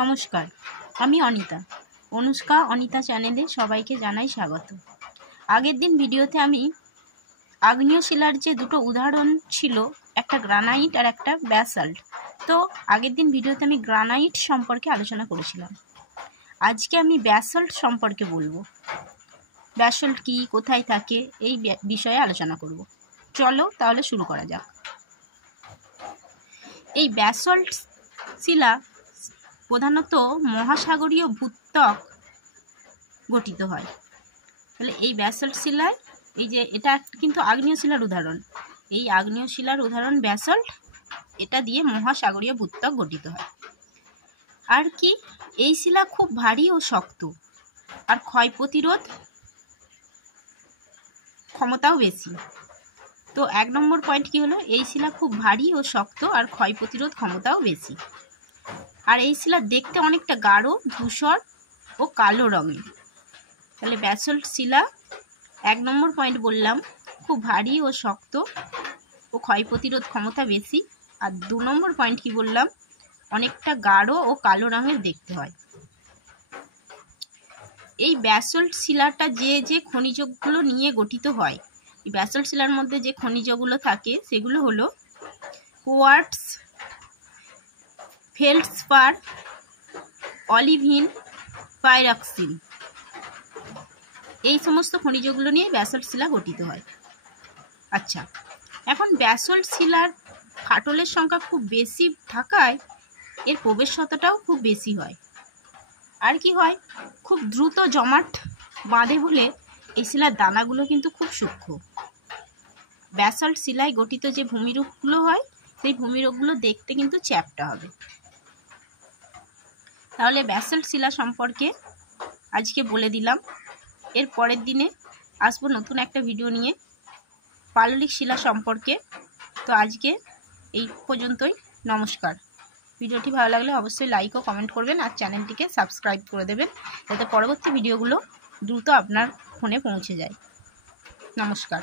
নমস্কার, আমি অনিতা। অনুষ্কা অনিতা চ্যানেলে সবাইকে জানাই স্বাগত। আগের দিন ভিডিওতে আমি আগ্নেয় শিলার যে দুটো উদাহরণ ছিল, একটা গ্রানাইট আর একটা ব্যাসাল্ট, তো আগের দিন ভিডিওতে আমি গ্রানাইট সম্পর্কে আলোচনা করেছিলাম। আজকে আমি ব্যাসাল্ট সম্পর্কে বলবো। ব্যাসাল্ট কি, কোথায় থাকে, এই বিষয়ে আলোচনা করব। চলো তাহলে শুরু করা যাক। এই ব্যাসাল্ট শিলা প্রধানত মহাসাগরীয় ভূত্বক গঠিত হয়। তাহলে এই ব্যাসাল্ট শিলায়, এই যে এটা কিন্তু আগ্নেয় শিলার উদাহরণ, এই আগ্নেয় শিলার উদাহরণ ব্যাসাল্ট, এটা দিয়ে মহাসাগরীয় ভূত্বক গঠিত হয়। আর কি, এই শিলা খুব ভারী ও শক্ত, আর ক্ষয় প্রতিরোধ ক্ষমতাও বেশি। তো 1 নম্বর পয়েন্ট কি হলো, এই শিলা খুব ভারী ও শক্ত আর ক্ষয় প্রতিরোধ ক্ষমতাও বেশি। আর এই শিলা দেখতে অনেকটা গাঢ়, ধূসর ও কালো রঙের। তাহলে ব্যাসাল্ট শিলা 1 নম্বর পয়েন্ট বললাম, খুব ভারী ও শক্ত ও ক্ষয় প্রতিরোধ ক্ষমতা বেশি। আর 2 নম্বর পয়েন্ট কি বললাম, অনেকটা গাঢ় ও কালো রঙের দেখতে হয়। এই ব্যাসাল্ট শিলাটা যে খনিজগুলো নিয়ে গঠিত হয়, এই ব্যাসাল্ট শিলার মধ্যে যে খনিজগুলো থাকে সেগুলো হলো কোয়ার্টজ, ফেল্ডস্পার, অলিভিন, পাইরক্সিন। এই সমস্ত খনিজগুলো নিয়ে ব্যাসাল্ট শিলা গঠিত হয়। আচ্ছা, এখন ব্যাসাল্ট শিলার ফাটলের সংখ্যা খুব বেশি থাকায় এর প্রবেশতটাও খুব বেশি হয়। আর কি হয়, খুব দ্রুত জমাট বাঁধে বলে এই শিলার দানাগুলো কিন্তু খুব সূক্ষ্ম। ব্যাসাল্ট শিলায় গঠিত যে ভূমিরূপগুলো হয়, সেই ভূমিরূপগুলো দেখতে কিন্তু চ্যাপ্টা হবে। তাহলে ব্যাসাল্ট শিলা সম্পর্কে আজকে বলে দিলাম। এর পরের দিনে আসবো নতুন একটা ভিডিও নিয়ে পাললিক শিলা সম্পর্কে। তো আজকে এই পর্যন্তই। নমস্কার। ভিডিওটি ভালো লাগলে অবশ্যই লাইক ও কমেন্ট করবেন, আর চ্যানেলটিকে সাবস্ক্রাইব করে দেবেন, যাতে পরবর্তী ভিডিওগুলো দ্রুত আপনার ফোনে পৌঁছে যায়। নমস্কার।